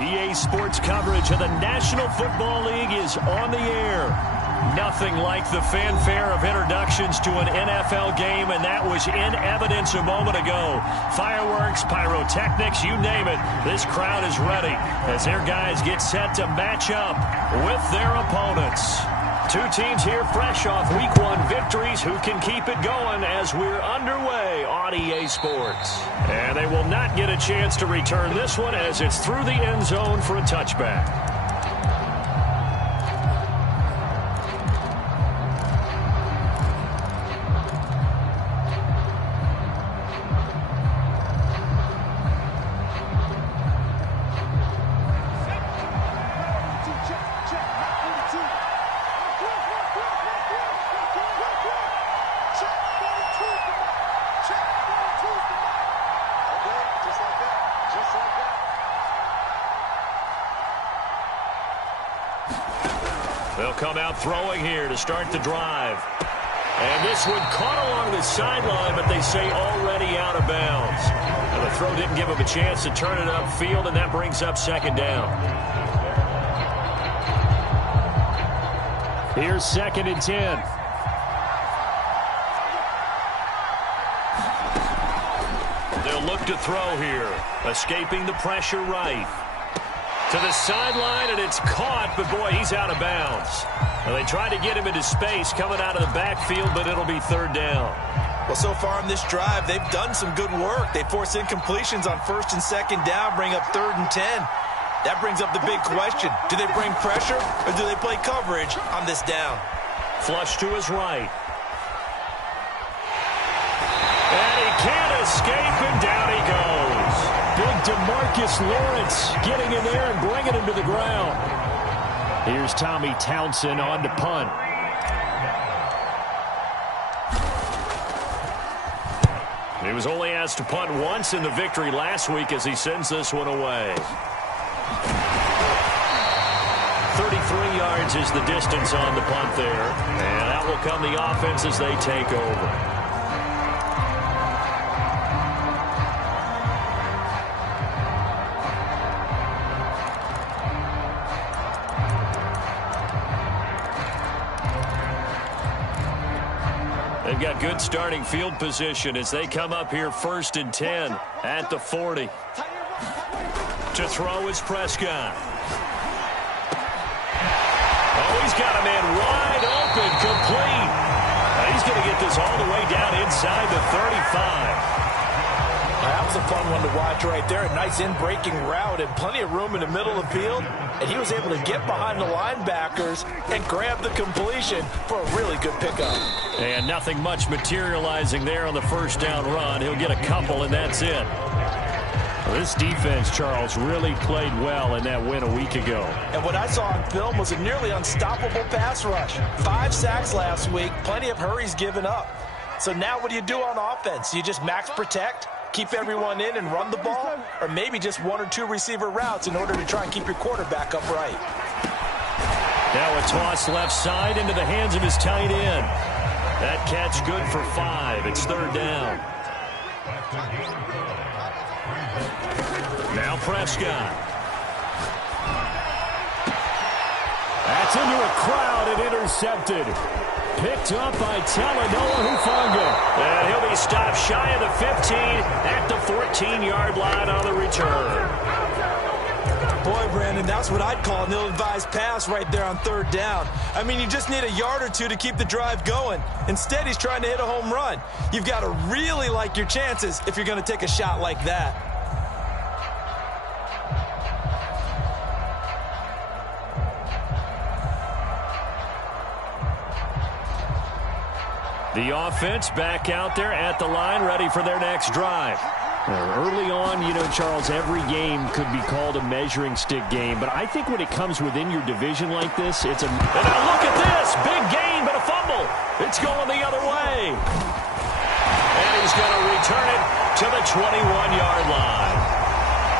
EA Sports coverage of the National Football League is on the air. Nothing like the fanfare of introductions to an NFL game, and that was in evidence a moment ago. Fireworks, pyrotechnics, you name it. This crowd is ready as their guys get set to match up with their opponents. Two teams here fresh off Week 1 victories. Who can keep it going as we're underway on EA Sports? And they will not get a chance to return this one as it's through the end zone for a touchback. They'll come out throwing here to start the drive. And this one caught along the sideline, but they say already out of bounds. And the throw didn't give him a chance to turn it upfield, and that brings up second down. Here's 2nd and 10. They'll look to throw here, escaping the pressure right. To the sideline, and it's caught, but boy, he's out of bounds. Well, they tried to get him into space coming out of the backfield, but it'll be 3rd down. Well, so far on this drive, they've done some good work. They force incompletions on 1st and 2nd down, bring up 3rd and 10. That brings up the big question. Do they bring pressure, or do they play coverage on this down? Flush to his right. And he can't escape, and down he goes. Big DeMarcus Lawrence getting in there and bringing him to the ground. Here's Tommy Townsend on to punt. He was only asked to punt once in the victory last week as he sends this one away. 33 yards is the distance on the punt there. And out will come the offense as they take over. They've got good starting field position as they come up here 1st and 10 at the 40. To throw is Prescott. Oh, he's got a man wide open, complete. He's going to get this all the way down inside the 35. That was a fun one to watch right there. A nice in-breaking route and plenty of room in the middle of the field. And he was able to get behind the linebackers and grab the completion for a really good pickup. And nothing much materializing there on the 1st down run. He'll get a couple, and that's it. Well, this defense, Charles, really played well in that win a week ago. And what I saw on film was a nearly unstoppable pass rush. 5 sacks last week, plenty of hurries given up. So now what do you do on offense? You just max protect, keep everyone in and run the ball, or maybe just 1 or 2 receiver routes in order to try and keep your quarterback upright. Now a toss left side into the hands of his tight end. That catch good for 5. It's 3rd down. Now Prescott. That's into a crowd and intercepted. Picked up by Talanoa Hufanga. And he'll be stopped shy of the 15 at the 14-yard line on the return. Boy, Brandon, that's what I'd call an ill-advised pass right there on 3rd down. I mean, you just need a yard or 2 to keep the drive going. Instead, he's trying to hit a home run. You've got to really like your chances if you're going to take a shot like that. The offense back out there at the line, ready for their next drive. Early on, you know, Charles, every game could be called a measuring stick game, but I think when it comes within your division like this, it's a... And now look at this! Big gain, but a fumble! It's going the other way! And he's going to return it to the 21-yard line.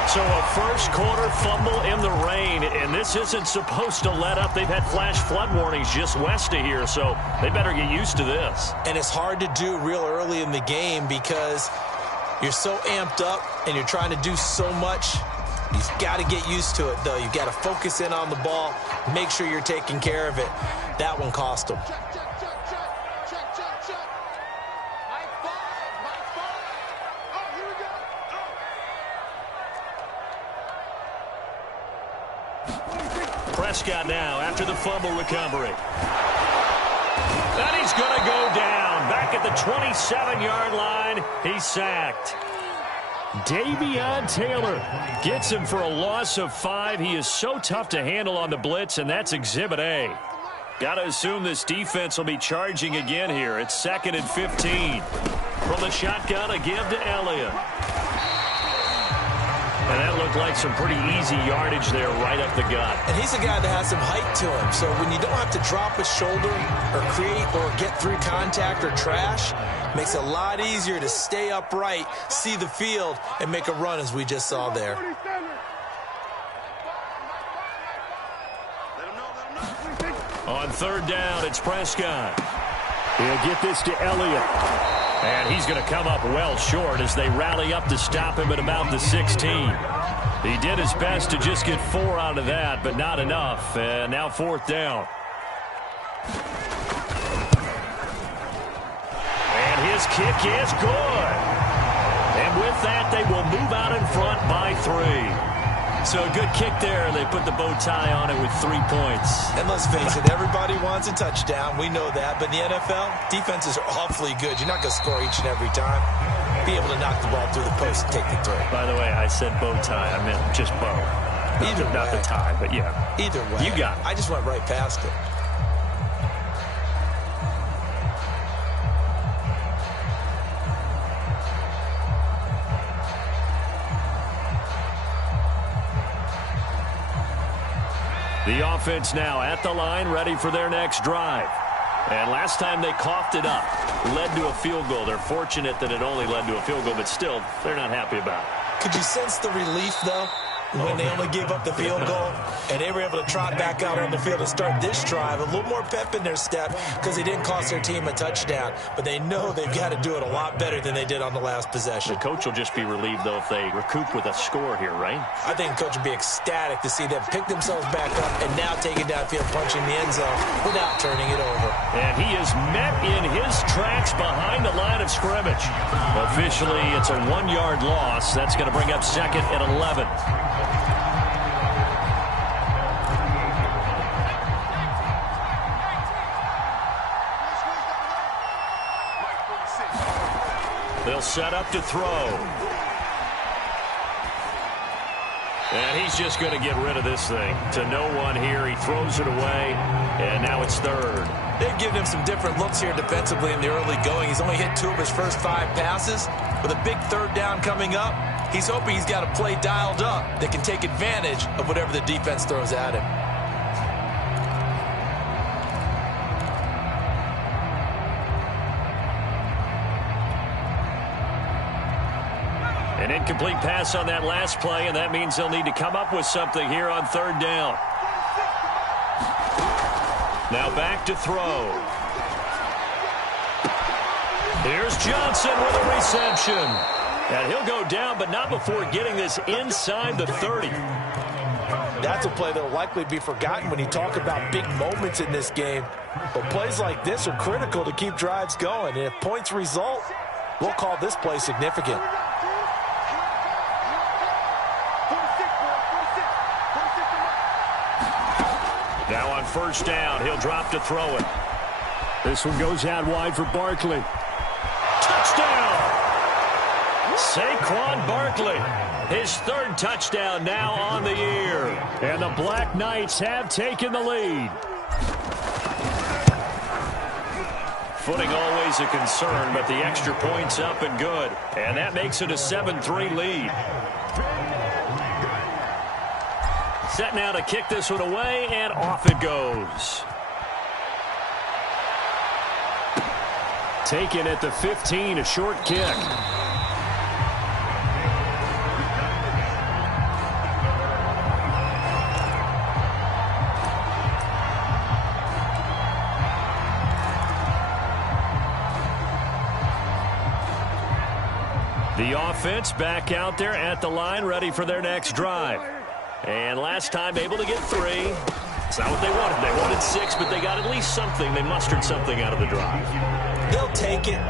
So a first-quarter fumble in the rain, and this isn't supposed to let up. They've had flash flood warnings just west of here, so they better get used to this. And it's hard to do real early in the game because you're so amped up and you're trying to do so much You've got to get used to it, though. You've got to focus in on the ball, make sure you're taking care of it. That one cost him. Prescott now after the fumble recovery. And he's going to go down. Back at the 27-yard line, he's sacked. Davion Taylor gets him for a loss of 5. He is so tough to handle on the blitz, and that's Exhibit A. Got to assume this defense will be charging again here. It's 2nd and 15. From the shotgun, a give to Elliott. And that looked like some pretty easy yardage there right up the gut. And he's a guy that has some height to him. So when you don't have to drop a shoulder or create or get through contact or trash, makes it a lot easier to stay upright, see the field, and make a run as we just saw there. On 3rd down, it's Prescott. He'll get this to Elliott. And he's going to come up well short as they rally up to stop him at about the 16. He did his best to just get 4 out of that, but not enough. And now 4th down. And his kick is good. And with that, they will move out in front by 3. So a good kick there. They put the bow tie on it with 3 points. And let's face it, everybody wants a touchdown. We know that. But in the NFL, defenses are awfully good. You're not going to score each and every time. Be able to knock the ball through the post and take the throw. By the way, I said bow tie. I meant just bow. Not the tie, but yeah. Either way. You got it. I just went right past it. The offense now at the line, ready for their next drive. And last time they coughed it up, led to a field goal. They're fortunate that it only led to a field goal, but still, they're not happy about it. Could you sense the relief, though, when they only gave up the field goal and they were able to trot back out on the field and start this drive? A little more pep in their step because they didn't cost their team a touchdown, but they know they've got to do it a lot better than they did on the last possession. The coach will just be relieved, though, if they recoup with a score here, right? I think the coach would be ecstatic to see them pick themselves back up and now take it downfield, punching the end zone without turning it over. And he is met in his tracks behind the line of scrimmage. Officially, it's a 1-yard loss. That's going to bring up 2nd and 11. They'll set up to throw. And he's just going to get rid of this thing. To no one here. He throws it away. And now it's 3rd. They've given him some different looks here defensively in the early going. He's only hit 2 of his first 5 passes. With a big 3rd down coming up, he's hoping he's got a play dialed up that can take advantage of whatever the defense throws at him. An incomplete pass on that last play, and that means they'll need to come up with something here on 3rd down. Now back to throw. Here's Johnson with a reception. And he'll go down, but not before getting this inside the 30. That's a play that will likely be forgotten when you talk about big moments in this game. But plays like this are critical to keep drives going. And if points result, we'll call this play significant. Now on 1st down, he'll drop to throw it. This one goes out wide for Barkley. Touchdown! Saquon Barkley, his 3rd touchdown now on the year. And the Black Knights have taken the lead. Footing always a concern, but the extra point's up and good. And that makes it a 7-3 lead. Set now to kick this one away, and off it goes. Taken at the 15, a short kick. The offense back out there at the line, ready for their next drive. And last time able to get 3. It's not what they wanted. They wanted 6, but they got at least something. They mustered something out of the drive. They'll take it.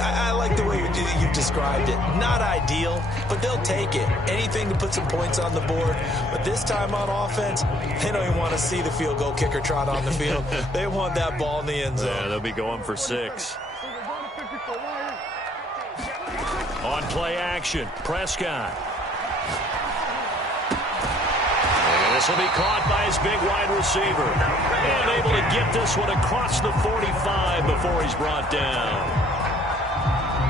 I like the way you described it. Not ideal, but they'll take it. Anything to put some points on the board. But this time on offense, they don't even want to see the field goal kicker trot on the field. They want that ball in the end zone. Yeah, they'll be going for 6. On play action, Prescott. And this will be caught by his big wide receiver. And able to get this one across the 45 before he's brought down.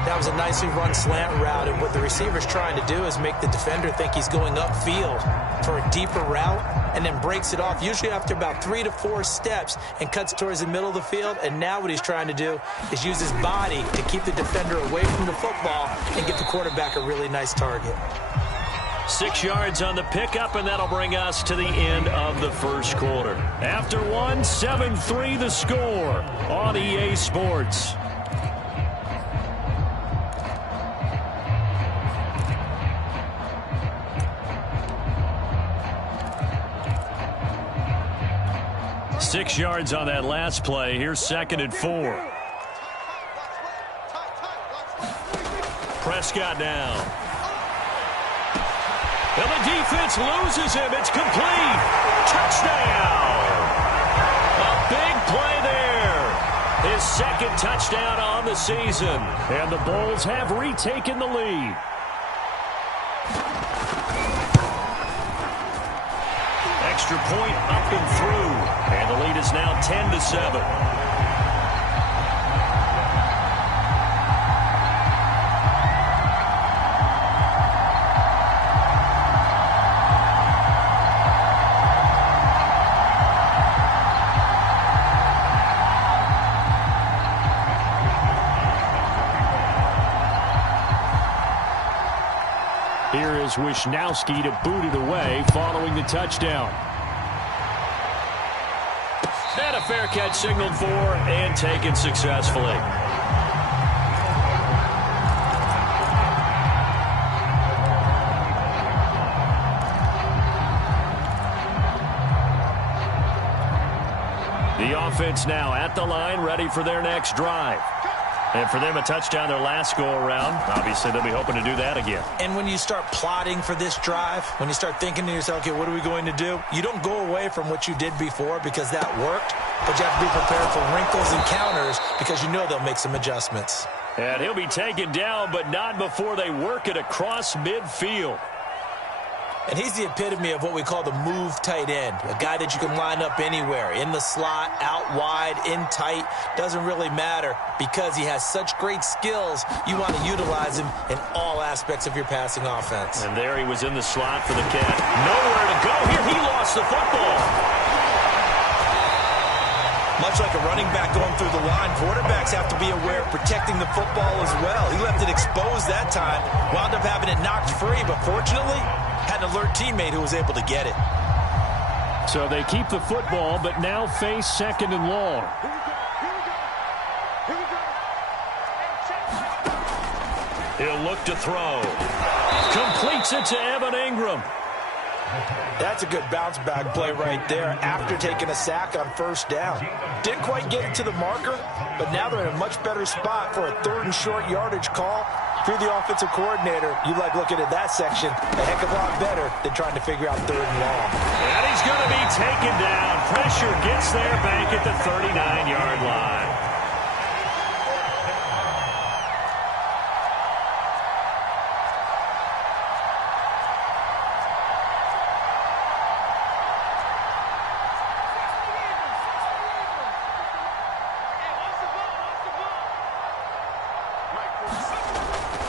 That was a nicely run slant route, and what the receiver's trying to do is make the defender think he's going upfield for a deeper route, and then breaks it off, usually after about 3 to 4 steps, and cuts towards the middle of the field. And now what he's trying to do is use his body to keep the defender away from the football and give the quarterback a really nice target. 6 yards on the pickup, and that'll bring us to the end of the first quarter. After 1, 7-3 the score on EA Sports. Six yards on that last play. Here's 2nd and 4. Prescott down. And the defense loses him. It's complete. Touchdown. A big play there. His 2nd touchdown on the season. And the Bulls have retaken the lead. Extra point up and through. And the lead is now 10-7. Here is Wisnowski to boot it away following the touchdown. And a fair catch signaled for and taken successfully. The offense now at the line, ready for their next drive. And for them, a touchdown their last go-around. Obviously, they'll be hoping to do that again. And when you start plotting for this drive, when you start thinking to yourself, okay, what are we going to do? You don't go away from what you did before because that worked, but you have to be prepared for wrinkles and counters because you know they'll make some adjustments. And he'll be taken down, but not before they work it across midfield. And he's the epitome of what we call the move tight end, a guy that you can line up anywhere, in the slot, out wide, in tight, doesn't really matter because he has such great skills. You want to utilize him in all aspects of your passing offense. And there he was in the slot for the catch. Nowhere to go here. He lost the football. Much like a running back going through the line, quarterbacks have to be aware of protecting the football as well. He left it exposed that time, wound up having it knocked free, but fortunately, had an alert teammate who was able to get it. So they keep the football, but now face 2nd and long. He'll look to throw. Completes it to Evan Ingram. That's a good bounce-back play right there after taking a sack on 1st down. Didn't quite get it to the marker, but now they're in a much better spot for a 3rd and short yardage call. If you're the offensive coordinator, you like looking at that section a heck of a lot better than trying to figure out 3rd and long. And he's going to be taken down. Pressure gets there back at the 39-yard line.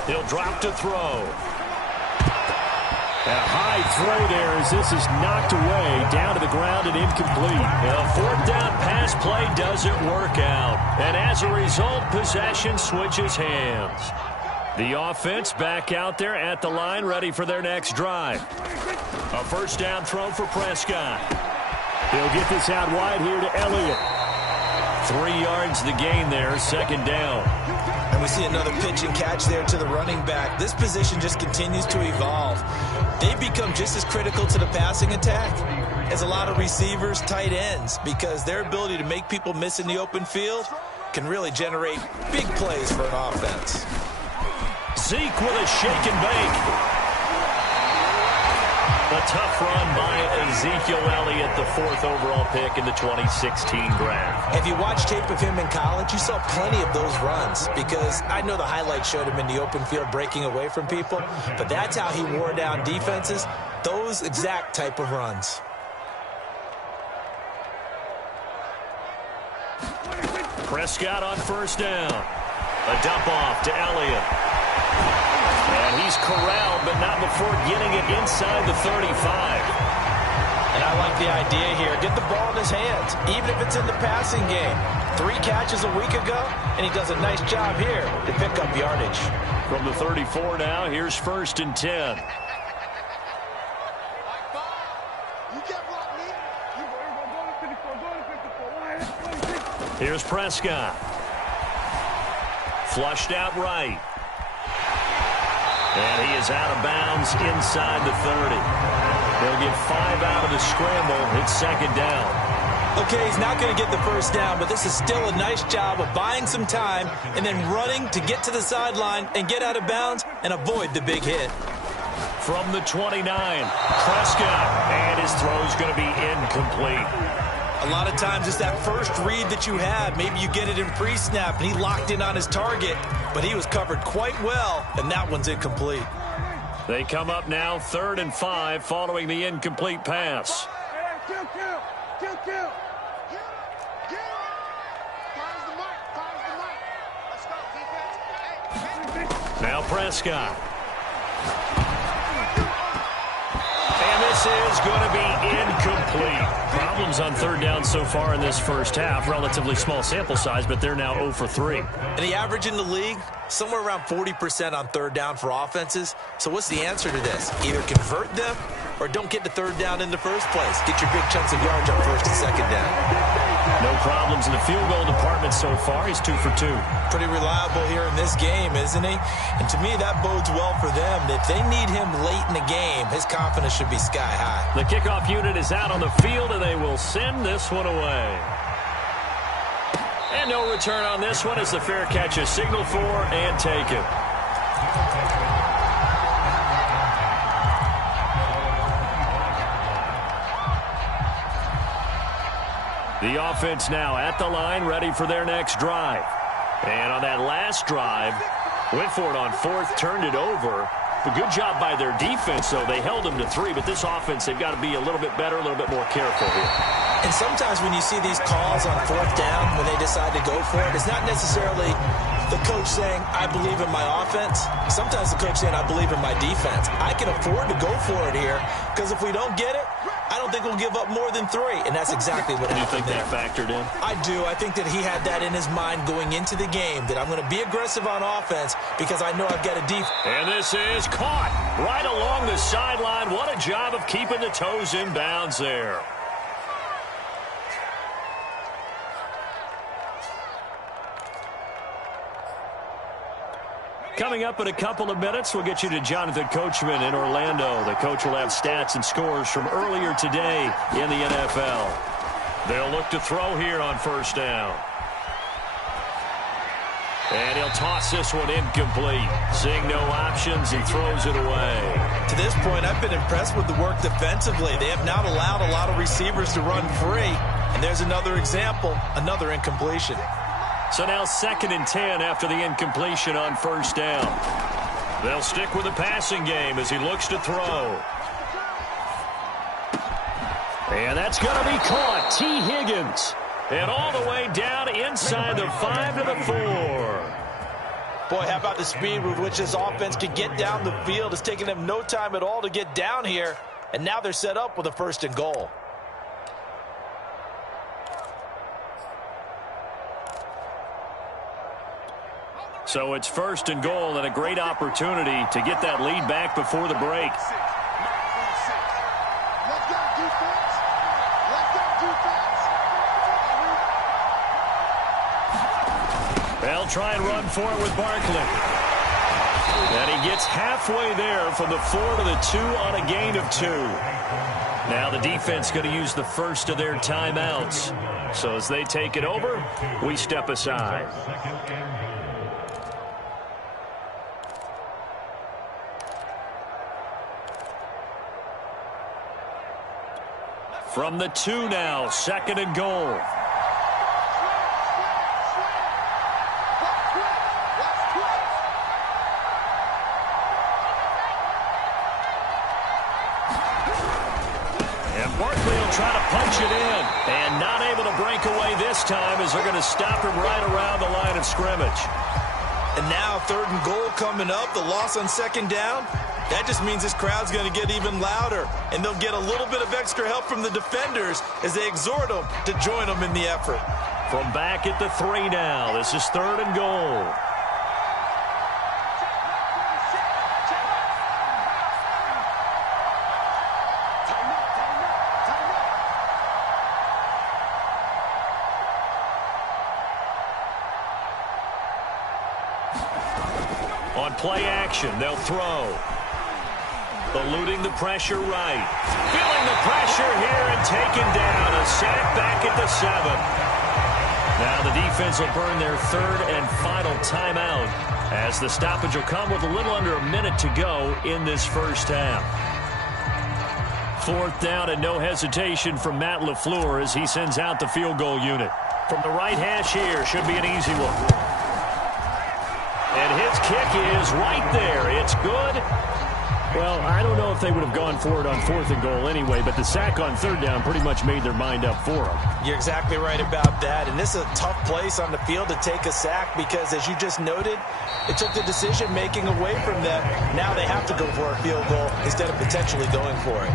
He'll drop to throw. And a high throw there as this is knocked away, down to the ground and incomplete. A 4th down pass play doesn't work out. And as a result, possession switches hands. The offense back out there at the line, ready for their next drive. A 1st down throw for Prescott. He'll get this out wide here to Elliott. 3 yards the gain there, 2nd down. And We see another pitch and catch there to the running back. This position just continues to evolve. They've become just as critical to the passing attack as a lot of receivers, tight ends, because their ability to make people miss in the open field can really generate big plays for an offense. Zeke with a shake and bake. A tough run by Ezekiel Elliott, the 4th overall pick in the 2016 draft. If you watched tape of him in college, you saw plenty of those runs, because I know the highlights showed him in the open field breaking away from people, but that's how he wore down defenses, those exact type of runs. Prescott on first down. A dump off to Elliott. And he's corralled, but not before getting it inside the 35. And I like the idea here. Get the ball in his hands, even if it's in the passing game. 3 catches a week ago, and he does a nice job here to pick up yardage. From the 34 now, here's 1st and 10. Here's Prescott. Flushed out right. And he is out of bounds inside the 30. They'll get 5 out of the scramble. It's 2nd down. Okay, he's not going to get the first down, but this is still a nice job of buying some time and then running to get to the sideline and get out of bounds and avoid the big hit. From the 29, Prescott, and his throw's going to be incomplete. A lot of times it's that first read that you have. Maybe you get it in pre-snap, and he locked in on his target, but he was covered quite well, and that one's incomplete. They come up now 3rd and 5 following the incomplete pass. Now Prescott. And this is going to be incomplete. Problems on 3rd down so far in this first half. Relatively small sample size, but they're now 0 for 3. And the average in the league, somewhere around 40% on 3rd down for offenses. So what's the answer to this? Either convert them or don't get to 3rd down in the first place. Get your big chunks of yards on 1st and 2nd down. No problems in the field goal department so far. He's 2 for 2. Pretty reliable here in this game, isn't he? And to me, that bodes well for them. If they need him late in the game, his confidence should be sky high. The kickoff unit is out on the field, and they will send this one away. And no return on this one as the fair catch is signaled for and taken. The offense now at the line, ready for their next drive. And on that last drive, went for it on 4th, turned it over. A good job by their defense, though. They held them to 3, but this offense, they've got to be a little bit better, a little bit more careful here. And sometimes when you see these calls on 4th down, when they decide to go for it, it's not necessarily the coach saying, I believe in my offense. Sometimes the coach saying, I believe in my defense. I can afford to go for it here, because if we don't get it, I don't think we'll give up more than 3, and that's exactly what happened there. Do you think that factored in? I do. I think that he had that in his mind going into the game, that I'm going to be aggressive on offense because I know I've got a defense. And this is caught right along the sideline. What a job of keeping the toes in bounds there. Coming up in a couple of minutes, we'll get you to Jonathan Coachman in Orlando. The coach will have stats and scores from earlier today in the NFL. They'll look to throw here on 1st down. And he'll toss this one incomplete. Seeing no options, and throws it away. To this point, I've been impressed with the work defensively. They have not allowed a lot of receivers to run free. And there's another example, another incompletion. So now 2nd and 10 after the incompletion on 1st down. They'll stick with the passing game as he looks to throw. And that's going to be caught. T. Higgins. And all the way down inside the 5 to the 4. Boy, how about the speed with which this offense can get down the field? It's taking them no time at all to get down here. And now they're set up with a 1st and goal. So it's 1st and goal and a great opportunity to get that lead back before the break. They'll try and run for it with Barkley. And he gets halfway there from the 4 to the 2 on a gain of 2. Now the defense going to use the first of their timeouts. So as they take it over, we step aside. From the 2 now, 2nd and goal. And Barkley will try to punch it in. And not able to break away this time as they're going to stop him right around the line of scrimmage. And now 3rd and goal coming up. The loss on 2nd down. That just means this crowd's going to get even louder. And they'll get a little bit of extra help from the defenders as they exhort them to join them in the effort. From back at the 3 now. This is 3rd and goal. On play action, they'll throw. Eluding the pressure right. Feeling the pressure here and taken down. A sack back at the 7. Now the defense will burn their 3rd and final timeout as the stoppage will come with a little under a minute to go in this first half. 4th down and no hesitation from Matt LaFleur as he sends out the field goal unit. From the right hash here, should be an easy one. And his kick is right there. It's good. Well, I don't know if they would have gone for it on 4th and goal anyway, but the sack on 3rd down pretty much made their mind up for them. You're exactly right about that. And this is a tough place on the field to take a sack because, as you just noted, it took the decision-making away from them. Now they have to go for a field goal instead of potentially going for it.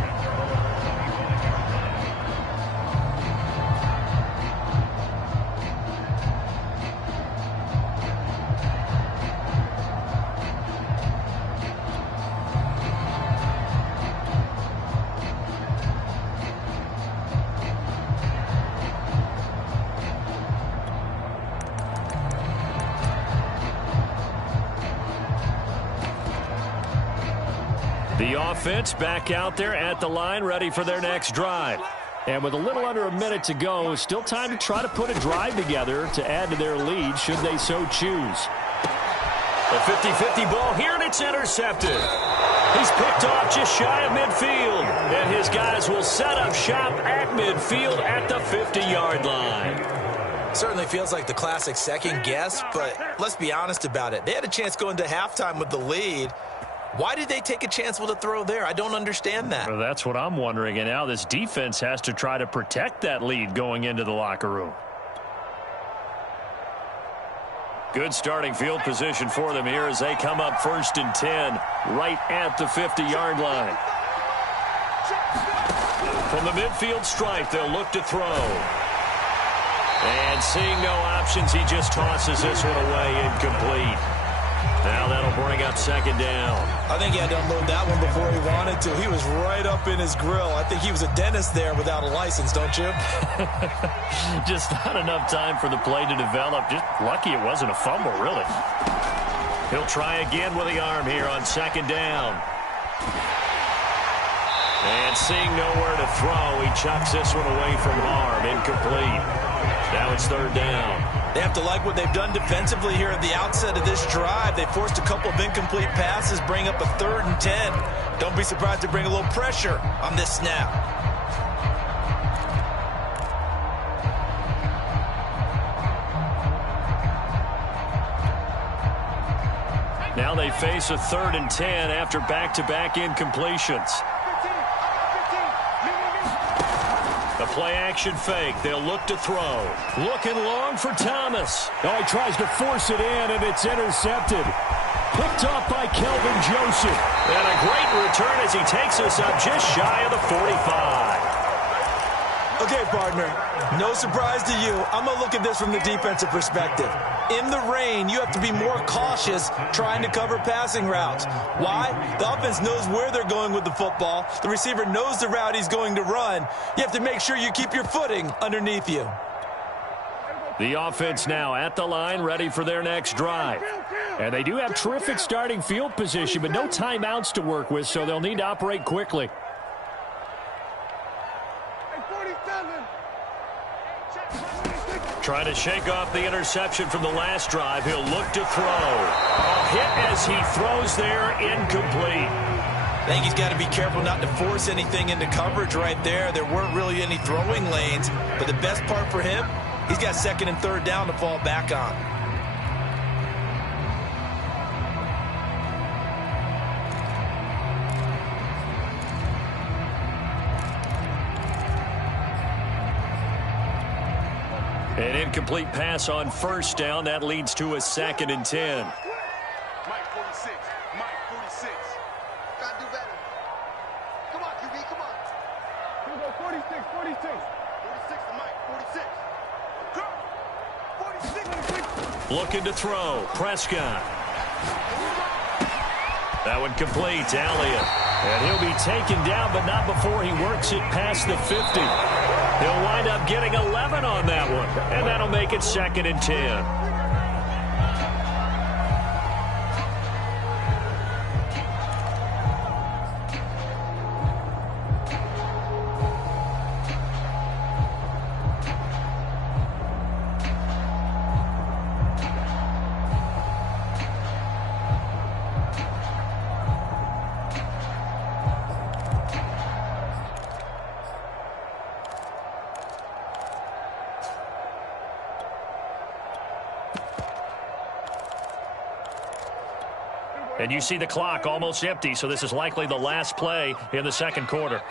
The offense back out there at the line, ready for their next drive. And with a little under a minute to go, still time to try to put a drive together to add to their lead should they so choose. A 50-50 ball here, and it's intercepted. He's picked off just shy of midfield. And his guys will set up shop at midfield at the 50-yard line. Certainly feels like the classic second guess, but let's be honest about it. They had a chance going to halftime with the lead. Why did they take a chance with a throw there? I don't understand that. Well, that's what I'm wondering. And now this defense has to try to protect that lead going into the locker room. Good starting field position for them here as they come up 1st and 10 right at the 50-yard line. From the midfield stripe, they'll look to throw. And seeing no options, he just tosses this one away, incomplete. Now that'll bring up 2nd down. I think he had to unload that one before he wanted to. He was right up in his grill. I think he was a dentist there without a license, don't you? Just not enough time for the play to develop. Just lucky it wasn't a fumble, really. He'll try again with the arm here on 2nd down. And seeing nowhere to throw, he chucks this one away from harm. Incomplete. Now it's 3rd down. They have to like what they've done defensively here at the outset of this drive. They forced a couple of incomplete passes, bring up a 3rd and 10. Don't be surprised to bring a little pressure on this snap. Now they face a 3rd and 10 after back-to-back incompletions. The play-action fake. They'll look to throw. Looking long for Thomas. Oh, he tries to force it in, and it's intercepted. Picked off by Kelvin Joseph. And a great return as he takes us up just shy of the 45. Okay, partner, no surprise to you. I'm going to look at this from the defensive perspective. In the rain, you have to be more cautious trying to cover passing routes. Why? The offense knows where they're going with the football. The receiver knows the route he's going to run. You have to make sure you keep your footing underneath you. The offense now at the line, ready for their next drive. And they do have terrific starting field position, but no timeouts to work with, so they'll need to operate quickly. Trying to shake off the interception from the last drive. He'll look to throw. A hit as he throws there, incomplete. I think he's got to be careful not to force anything into coverage right there. There weren't really any throwing lanes, but the best part for him, he's got second and third down to fall back on. An incomplete pass on first down. That leads to a 2nd and 10. Mike 46. Mike 46. Gotta do better. Come on, QB, come on. Here we go, 46, 46. 46 to Mike, 46. Go. 46. Looking to throw. Prescott. That one complete. Elliott. And he'll be taken down, but not before he works it past the 50. He'll wind up getting 11 on that one, and that'll make it 2nd and 10. And you see the clock almost empty, so this is likely the last play in the second quarter.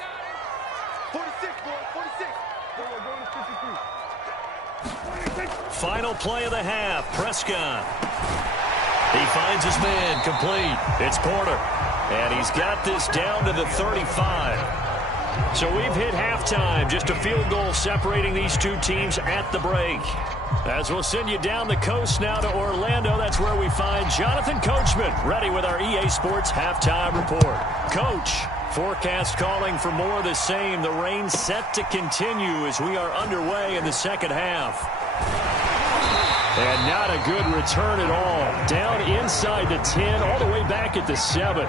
46, boy, 46. Final play of the half. Prescott. He finds his man complete. It's Porter. And he's got this down to the 35. So we've hit halftime. Just a field goal separating these two teams at the break. As we'll send you down the coast now to Orlando, that's where we find Jonathan Coachman, ready with our EA Sports halftime report. Coach, forecast calling for more of the same. The rain set to continue as we are underway in the second half. And not a good return at all. Down inside the 10, all the way back at the 7.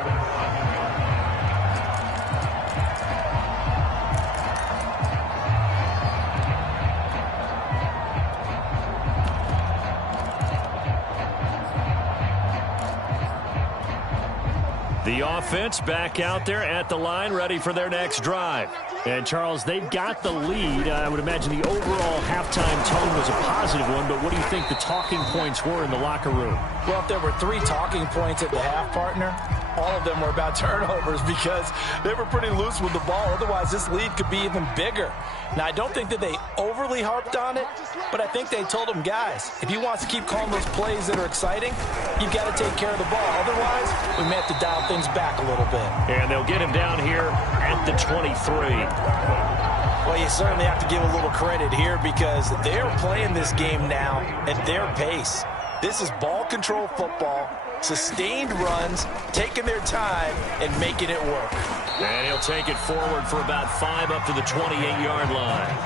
The offense back out there at the line, ready for their next drive. And, Charles, they've got the lead. I would imagine the overall halftime tone was a positive one, but what do you think the talking points were in the locker room? Well, if there were 3 talking points at the half, partner, all of them were about turnovers because they were pretty loose with the ball. Otherwise, this lead could be even bigger. Now, I don't think that they overly harped on it, but I think they told them, guys, if you want to keep calling those plays that are exciting, you've got to take care of the ball. Otherwise, we may have to dial things back a little bit. And they'll get him down here at the 23. Well, you certainly have to give a little credit here because they're playing this game now at their pace. This is ball control football, sustained runs, taking their time, and making it work. And he'll take it forward for about 5 up to the 28-yard line.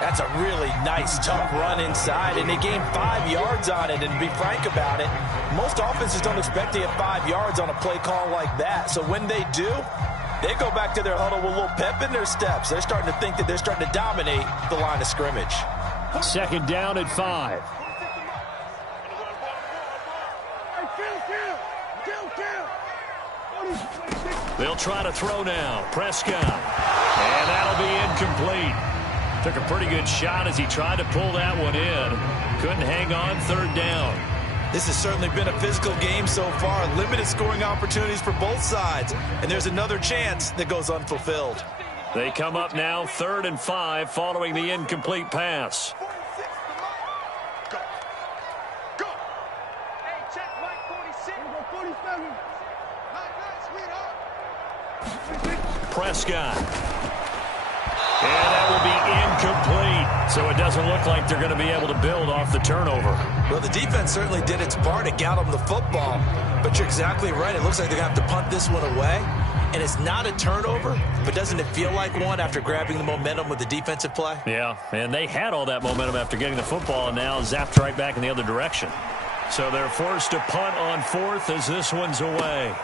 That's a really nice, tough run inside, and they gained 5 yards on it. And to be frank about it, most offenses don't expect to get 5 yards on a play call like that. So when they do, they go back to their huddle with a little pep in their steps. They're starting to think that they're starting to dominate the line of scrimmage. Second down at 5. They'll try to throw now. Prescott. And that'll be incomplete. Took a pretty good shot as he tried to pull that one in. Couldn't hang on, third down. This has certainly been a physical game so far. Limited scoring opportunities for both sides. And there's another chance that goes unfulfilled. They come up now, 3rd and 5, following the incomplete pass. Go. Hey, check Mike 46. 47. Prescott. And that will be incomplete. So it doesn't look like they're going to be able to build off the turnover. Well, the defense certainly did its part to get them the football. But you're exactly right. It looks like they're going to have to punt this one away. And it's not a turnover, but doesn't it feel like one after grabbing the momentum with the defensive play? Yeah, and they had all that momentum after getting the football and now zapped right back in the other direction. So they're forced to punt on fourth as this one's away.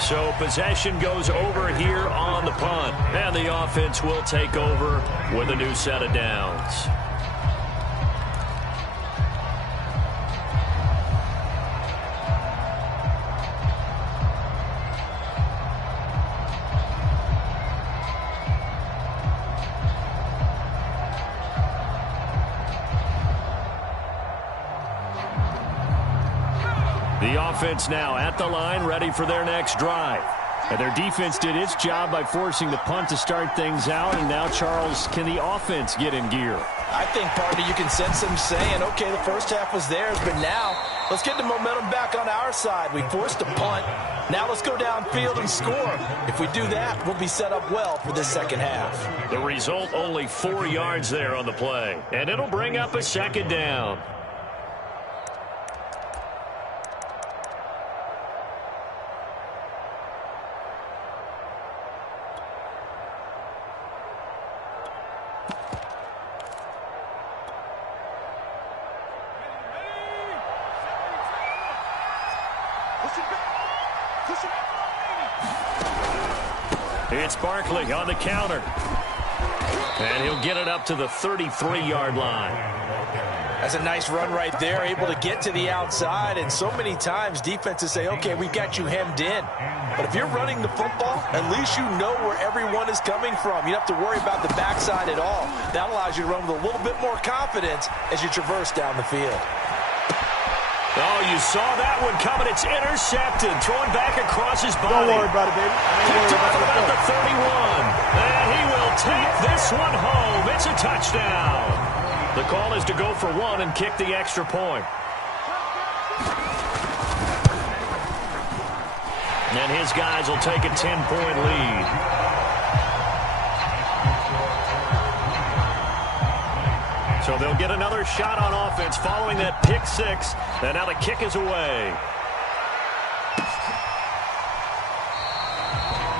So possession goes over here on the punt. And the offense will take over with a new set of downs. The offense now at the line, ready for their next drive. And their defense did its job by forcing the punt to start things out. And now, Charles, can the offense get in gear? I think, partner, you can sense them saying, okay, the first half was theirs, but now let's get the momentum back on our side. We forced a punt. Now let's go downfield and score. If we do that, we'll be set up well for this second half. The result, only 4 yards there on the play. And it'll bring up a second down. It's Barkley on the counter. And he'll get it up to the 33-yard line. That's a nice run right there, able to get to the outside. And so many times defenses say, okay, we've got you hemmed in. But if you're running the football, at least you know where everyone is coming from. You don't have to worry about the backside at all. That allows you to run with a little bit more confidence as you traverse down the field. Oh, you saw that one coming. It's intercepted. Throwing back across his body. Don't worry about it, baby. Picked off at about the 31. And he will take this one home. It's a touchdown. The call is to go for one and kick the extra point. And his guys will take a 10-point lead. So they'll get another shot on offense following that pick six. And now the kick is away.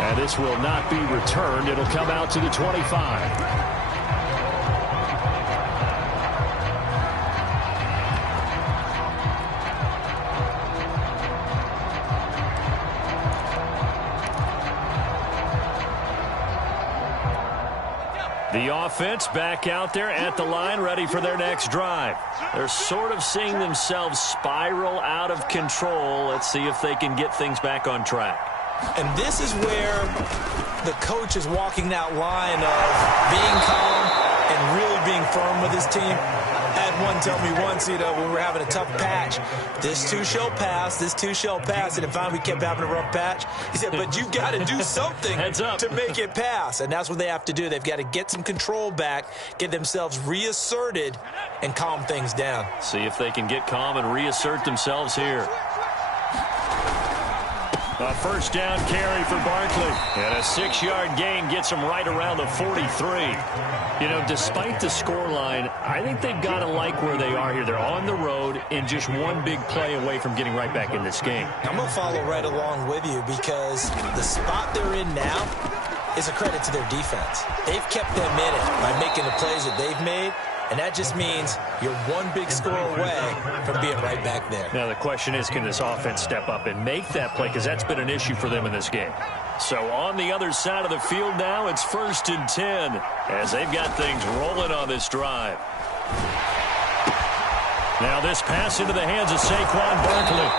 And this will not be returned. It'll come out to the 25. The offense back out there at the line, ready for their next drive. They're sort of seeing themselves spiral out of control. Let's see if they can get things back on track. And this is where the coach is walking that line of being calm and really being firm with his team. I had one tell me once, when we were having a tough patch, this too shall pass, this too shall pass. And if finally we kept having a rough patch, he said, but you've got to do something to make it pass. And that's what they have to do. They've got to get some control back, get themselves reasserted, and calm things down. See if they can get calm and reassert themselves here. A first down carry for Barkley. And a 6-yard gain gets them right around the 43. Despite the scoreline, I think they've got to like where they are here. They're on the road and just one big play away from getting right back in this game. I'm going to follow right along with you because the spot they're in now is a credit to their defense. They've kept them in it by making the plays that they've made. And that just means you're one big score away from being right back there. Now the question is, can this offense step up and make that play? Because that's been an issue for them in this game. So on the other side of the field now, it's 1st and 10 as they've got things rolling on this drive. Now this pass into the hands of Saquon Barkley.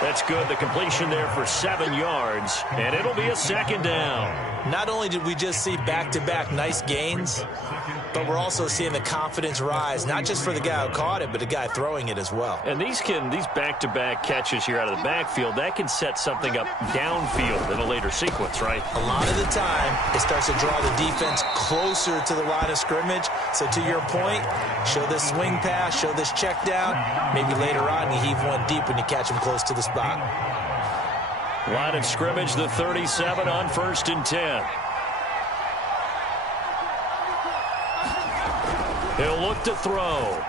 That's good. The completion there for 7 yards, and it'll be a second down. Not only did we just see back-to-back nice gains, but we're also seeing the confidence rise, not just for the guy who caught it, but the guy throwing it as well. And these back-to-back catches here out of the backfield, that can set something up downfield in a later sequence, right? A lot of the time, it starts to draw the defense closer to the line of scrimmage. So to your point, show this swing pass, show this check down. Maybe later on, you heave one deep when you catch him close to the spot. Line of scrimmage, the 37 on 1st and 10. He'll look to throw.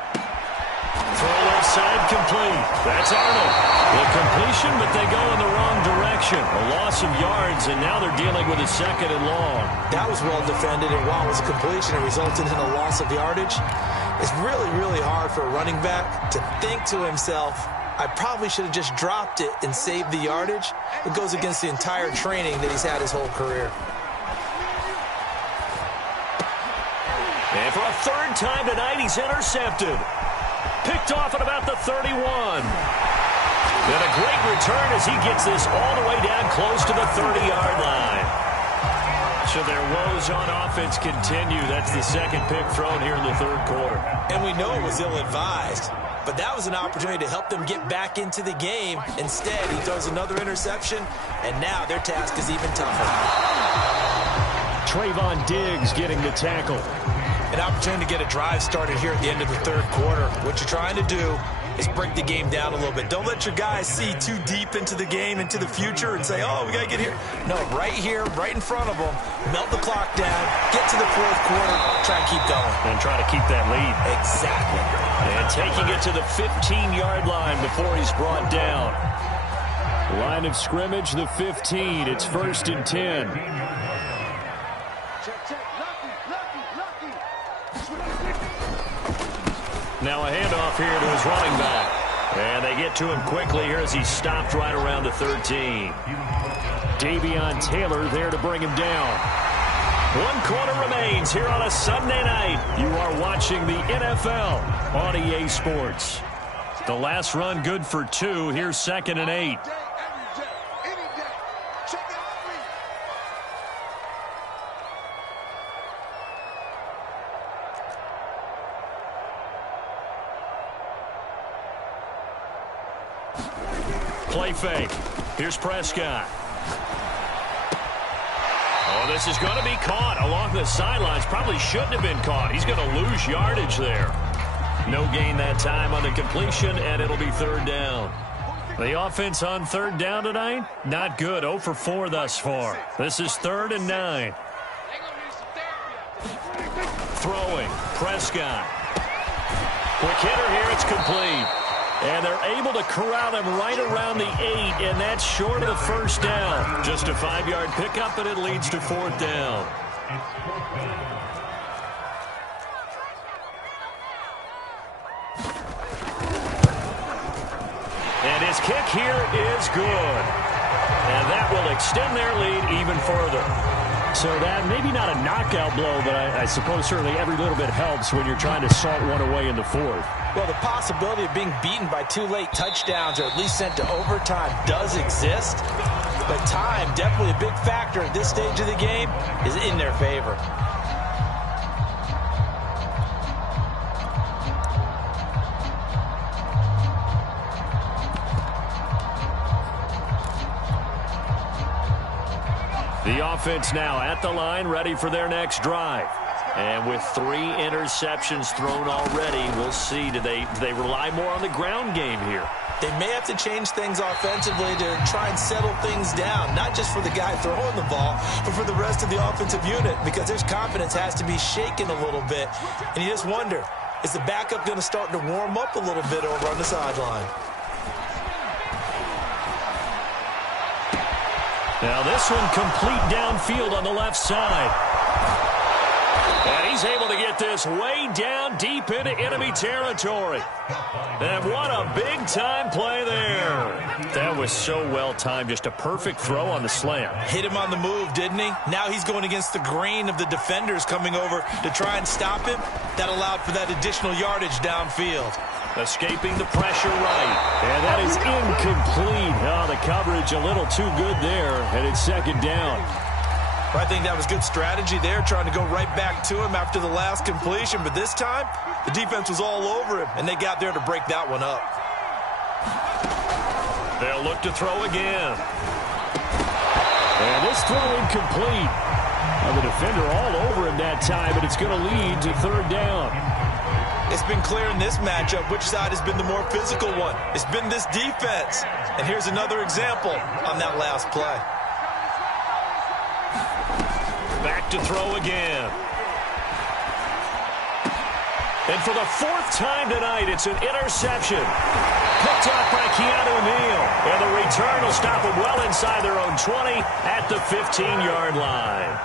Throw left side complete. That's Arnold. The completion, but they go in the wrong direction. A loss of yards, and now they're dealing with a second and long. That was well defended, and while it was a completion, it resulted in a loss of yardage. It's really, really hard for a running back to think to himself, I probably should have just dropped it and saved the yardage. It goes against the entire training that he's had his whole career. And for a third time tonight, he's intercepted. Picked off at about the 31. Then a great return as he gets this all the way down close to the 30-yard line. So their woes on offense continue. That's the second pick thrown here in the third quarter. And we know it was ill-advised, but that was an opportunity to help them get back into the game. Instead, he throws another interception, and now their task is even tougher. Trayvon Diggs getting the tackle. An opportunity to get a drive started here at the end of the third quarter. What you're trying to do is break the game down a little bit. Don't let your guys see too deep into the game, into the future, and say, oh, we got to get here. No, right here, right in front of them, melt the clock down, get to the fourth quarter, try and keep going. And try to keep that lead. Exactly. And taking it to the 15-yard line before he's brought down. Line of scrimmage, the 15. It's 1st and 10. Now a handoff here to his running back. And they get to him quickly here as he stopped right around the 13. Davion Taylor there to bring him down. 1 quarter remains here on a Sunday night. You are watching the NFL on EA Sports. The last run good for 2. Here's 2nd and 8. Play fake. Here's Prescott. Oh, this is going to be caught along the sidelines. Probably shouldn't have been caught. He's going to lose yardage there. No gain that time on the completion, and it'll be 3rd down. The offense on 3rd down tonight, not good. 0 for 4 thus far. This is 3rd and 9. Throwing. Prescott. Quick hitter here. It's complete. And they're able to corral him right around the 8, and that's short of the 1st down. Just a 5-yard pickup, and it leads to 4th down. And his kick here is good. And that will extend their lead even further. So that maybe not a knockout blow, but I suppose certainly every little bit helps when you're trying to salt one away in the 4th. Well, the possibility of being beaten by 2 late touchdowns or at least sent to overtime does exist. But time, definitely a big factor at this stage of the game, is in their favor. The offense now at the line, ready for their next drive. And with 3 interceptions thrown already, we'll see. Do they rely more on the ground game here? They may have to change things offensively to try and settle things down, not just for the guy throwing the ball, but for the rest of the offensive unit, because their confidence has to be shaken a little bit. And you just wonder, is the backup going to start to warm up a little bit over on the sideline? Now this one complete downfield on the left side. And he's able to get this way down deep into enemy territory. And what a big-time play there. That was so well-timed. Just a perfect throw on the slant. Hit him on the move, didn't he? Now he's going against the grain of the defenders coming over to try and stop him. That allowed for that additional yardage downfield. Escaping the pressure right. And that is incomplete. Oh, the coverage a little too good there. And it's 2nd down. I think that was good strategy there, trying to go right back to him after the last completion. But this time, the defense was all over him, and they got there to break that one up. They'll look to throw again. And this throw incomplete. The defender all over him that time, but it's going to lead to 3rd down. It's been clear in this matchup which side has been the more physical one. It's been this defense. And here's another example on that last play. Back to throw again. And for the fourth time tonight, it's an interception. Picked up by Keanu Neal. And the return will stop them well inside their own 20 at the 15-yard line.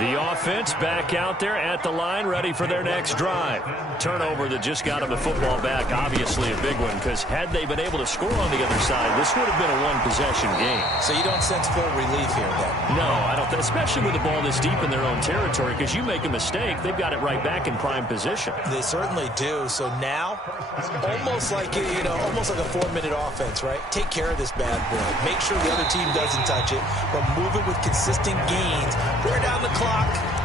The offense back out there at the line, ready for their next drive. Turnover that just got them the football back, obviously a big one, because had they been able to score on the other side, this would have been a one-possession game. So you don't sense full relief here, then? No, I don't, especially with the ball this deep in their own territory, because you make a mistake, they've got it right back in prime position. They certainly do. So now, almost like almost like a 4-minute offense, right? Take care of this bad boy. Make sure the other team doesn't touch it, but move it with consistent gains. Wear down the clock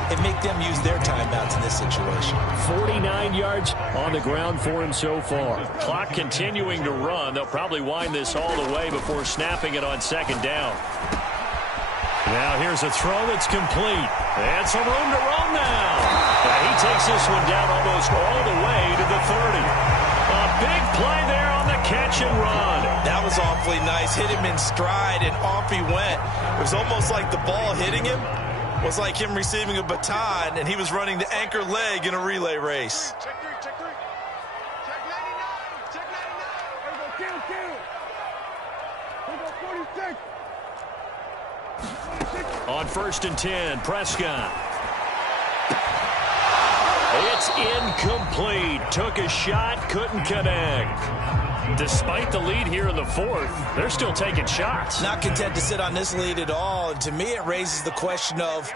and make them use their timeouts in this situation. 49 yards on the ground for him so far. Clock continuing to run. They'll probably wind this all the way before snapping it on second down. Now here's a throw that's complete. And some room to run now. He takes this one down almost all the way to the 30. A big play there on the catch and run. That was awfully nice. Hit him in stride, and off he went. It was almost like the ball hitting him was like him receiving a baton, and he was running the anchor leg in a relay race. Check 3, check 3. Check 99, check 99. Here we go, kill. Here we go, 46. On 1st and 10, Prescott. It's incomplete. Took a shot, couldn't connect. Despite the lead here in the fourth, they're still taking shots. Not content to sit on this lead at all. And to me, it raises the question of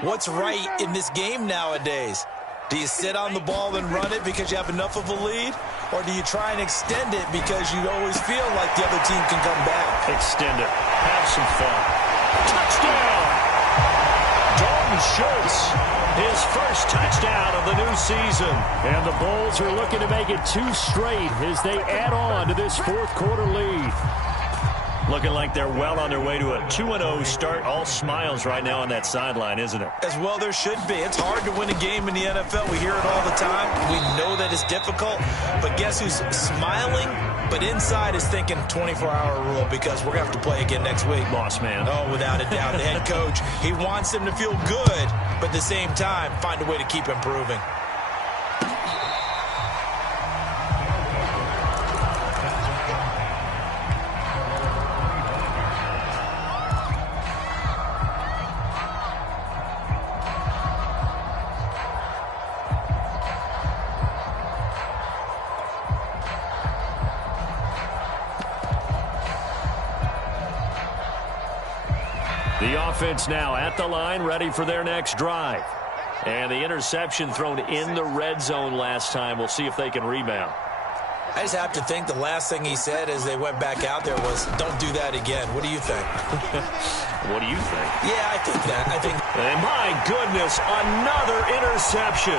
what's right in this game nowadays. Do you sit on the ball and run it because you have enough of a lead? Or do you try and extend it because you always feel like the other team can come back? Extend it. Have some fun. Touchdown! Dalton Schultz. His first touchdown of the new season. And the Bulls are looking to make it 2 straight as they add on to this fourth quarter lead. Looking like they're well on their way to a 2-0 start. All smiles right now on that sideline, isn't it? As well there should be. It's hard to win a game in the NFL. We hear it all the time. We know that it's difficult. But guess who's smiling? But inside is thinking 24-hour rule because we're going to have to play again next week. Boss man. Oh, without a doubt. The head coach, he wants them to feel good, but at the same time, find a way to keep improving. The offense now at the line, ready for their next drive. And the interception thrown in the red zone last time. We'll see if they can rebound. I just have to think the last thing he said as they went back out there was, don't do that again. What do you think? What do you think? Yeah, I think that. And my goodness, another interception.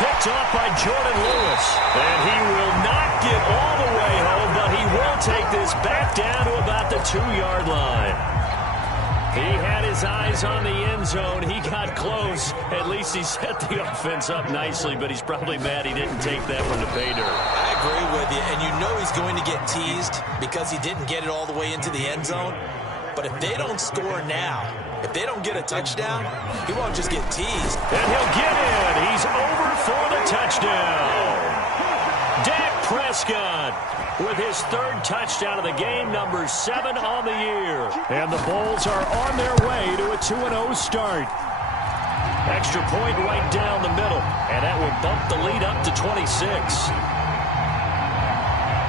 Picked up by Jordan Lewis. And he will not get all the way home, but he will take this back down to about the 2-yard line. He had his eyes on the end zone. He got close. At least he set the offense up nicely, but he's probably mad he didn't take that one to pay dirt. I agree with you, and you know he's going to get teased because he didn't get it all the way into the end zone. But if they don't score now, if they don't get a touchdown, he won't just get teased. And he'll get in. He's over for the touchdown. Dak Prescott with his 3rd touchdown of the game, number 7 on the year. And the Bulls are on their way to a 2-0 start. Extra point right down the middle, and that will bump the lead up to 26.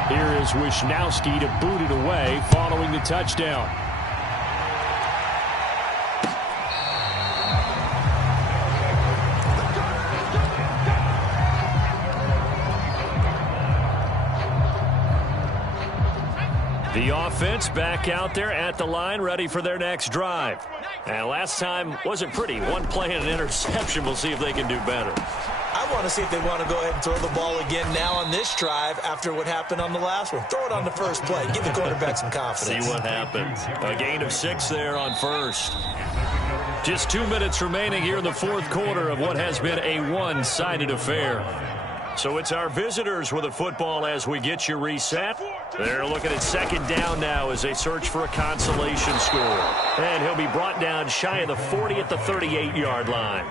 Here is Wisnowski to boot it away following the touchdown. The offense back out there at the line, ready for their next drive. And last time wasn't pretty. One play and an interception. We'll see if they can do better. I want to see if they want to go ahead and throw the ball again now on this drive after what happened on the last one. Throw it on the first play. Give the quarterback some confidence. See what happens. A gain of 6 there on first. Just 2 minutes remaining here in the fourth quarter of what has been a one-sided affair. So it's our visitors with the football as we get you reset. They're looking at 2nd down now as they search for a consolation score. And he'll be brought down shy of the 40 at the 38-yard line.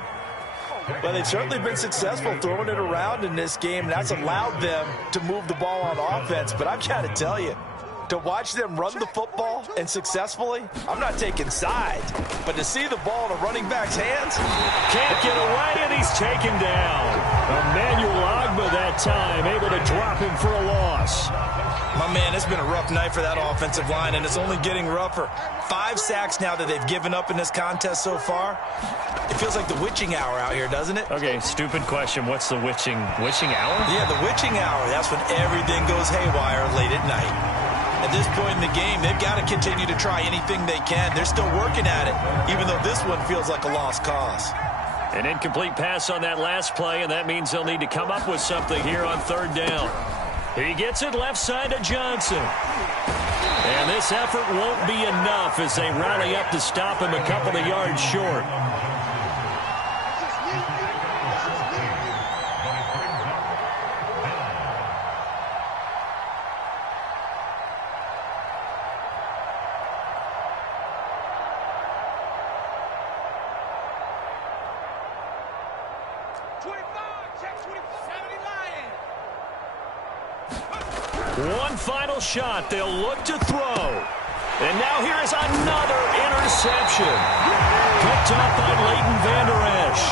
Well, they've certainly been successful throwing it around in this game, and that's allowed them to move the ball on offense. But I've got to tell you, to watch them run the football and successfully, I'm not taking sides, but to see the ball in a running back's hands. Can't get away, and he's taken down. Emmanuel Ogbah that time, able to drop him for a loss. My man, it's been a rough night for that offensive line, and it's only getting rougher. 5 sacks now that they've given up in this contest so far. It feels like the witching hour out here, doesn't it? Okay, stupid question. What's the witching hour? Yeah, the witching hour. That's when everything goes haywire late at night. At this point in the game, they've got to continue to try anything they can. They're still working at it, even though this one feels like a lost cause. An incomplete pass on that last play, and that means they'll need to come up with something here on 3rd down. He gets it left side to Johnson. And this effort won't be enough as they rally up to stop him a couple of yards short. One final shot. They'll look to throw. And now here is another interception. Picked up by Leighton Vander Esch.